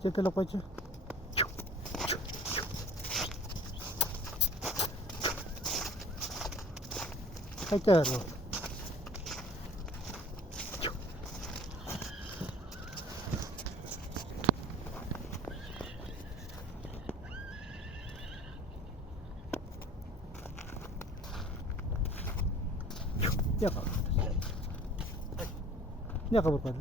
Kita lupa aja. Hajar loh. Dia kabur. Dia kabur kan?